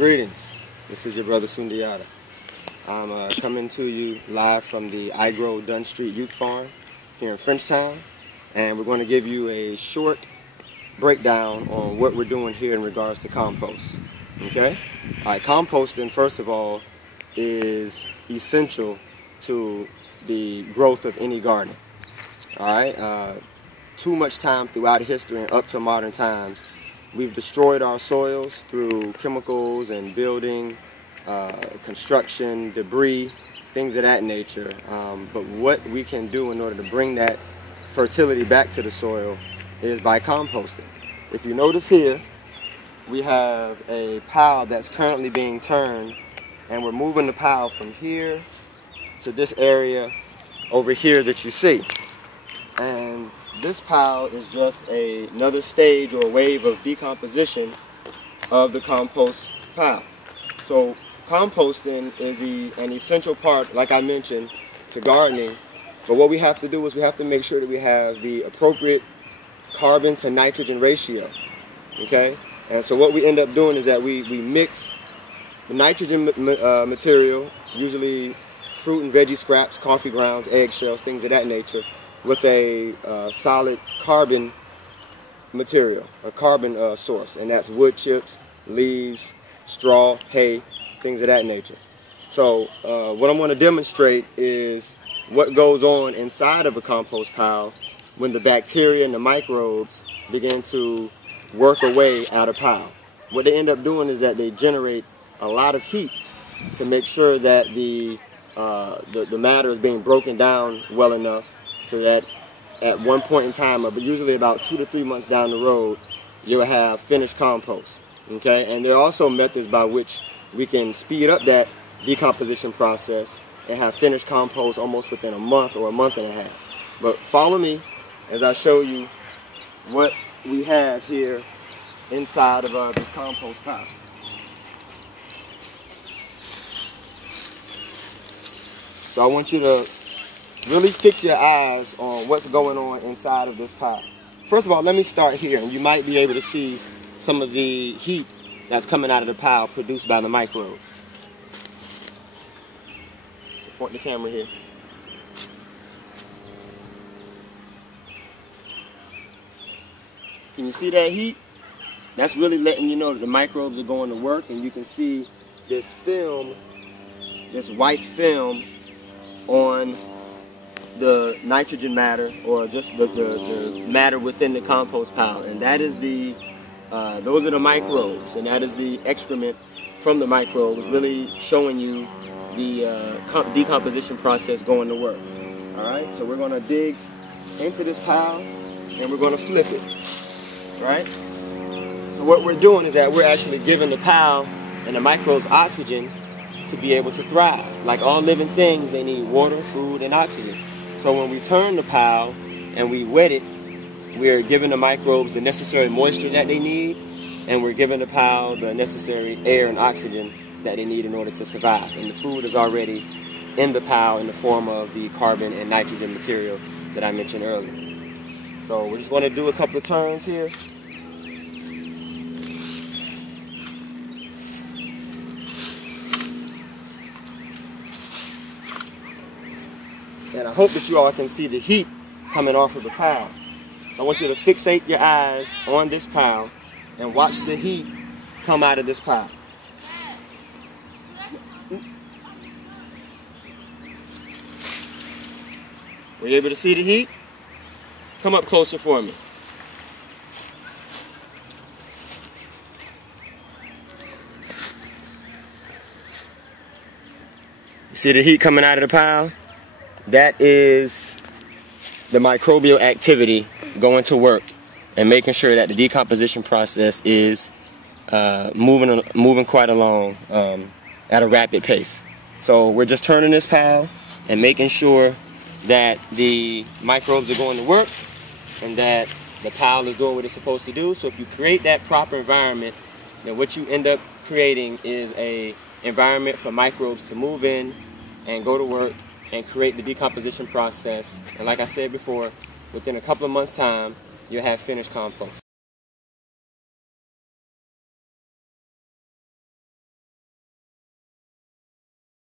Greetings, this is your brother Sundiata. I'm coming to you live from the I Grow Dunn Street Youth Farm here in Frenchtown, and we're going to give you a short breakdown on what we're doing here in regards to compost. Okay? Alright, composting, first of all, is essential to the growth of any garden. Alright? Too much time throughout history and up to modern times, we've destroyed our soils through chemicals and building, construction, debris, things of that nature. But what we can do in order to bring that fertility back to the soil is by composting. If you notice here, we have a pile that's currently being turned, and we're moving the pile from here to this area over here that you see. And this pile is just another stage or wave of decomposition of the compost pile. So composting is an essential part, like I mentioned, to gardening. But what we have to do is we have to make sure that we have the appropriate carbon to nitrogen ratio. Okay? And so what we end up doing is that we mix the nitrogen material, usually fruit and veggie scraps, coffee grounds, eggshells, things of that nature, with a solid carbon material, a carbon source, and that's wood chips, leaves, straw, hay, things of that nature. So what I'm going to demonstrate is what goes on inside of a compost pile when the bacteria and the microbes begin to work away at a pile. What they end up doing is that they generate a lot of heat to make sure that the matter is being broken down well enough, so that at one point in time, but usually about 2 to 3 months down the road, you'll have finished compost. Okay, and there are also methods by which we can speed up that decomposition process and have finished compost almost within a month or a month and a half. But follow me as I show you what we have here inside of this compost pile. So I want you to really fix your eyes on what's going on inside of this pile. First of all, let me start here, and you might be able to see some of the heat that's coming out of the pile produced by the microbes. Point the camera here. Can you see that heat? That's really letting you know that the microbes are going to work, and you can see this film, this white film on the nitrogen matter, or just the matter within the compost pile, and that is those are the microbes, and that is the excrement from the microbes, really showing you the decomposition process going to work. All right, so we're going to dig into this pile, and we're going to flip it. Right? So what we're doing is that we're actually giving the pile and the microbes oxygen to be able to thrive. Like all living things, they need water, food, and oxygen. So when we turn the pile and we wet it, we're giving the microbes the necessary moisture that they need, and we're giving the pile the necessary air and oxygen that they need in order to survive. And the food is already in the pile in the form of the carbon and nitrogen material that I mentioned earlier. So we're just going to do a couple of turns here. And I hope that you all can see the heat coming off of the pile. I want you to fixate your eyes on this pile and watch the heat come out of this pile. Were you able to see the heat? Come up closer for me. You see the heat coming out of the pile? That is the microbial activity going to work and making sure that the decomposition process is moving quite along at a rapid pace. So we're just turning this pile and making sure that the microbes are going to work and that the pile is doing what it's supposed to do. So if you create that proper environment, then what you end up creating is an environment for microbes to move in and go to work and create the decomposition process. And like I said before, within a couple of months' time, you'll have finished compost.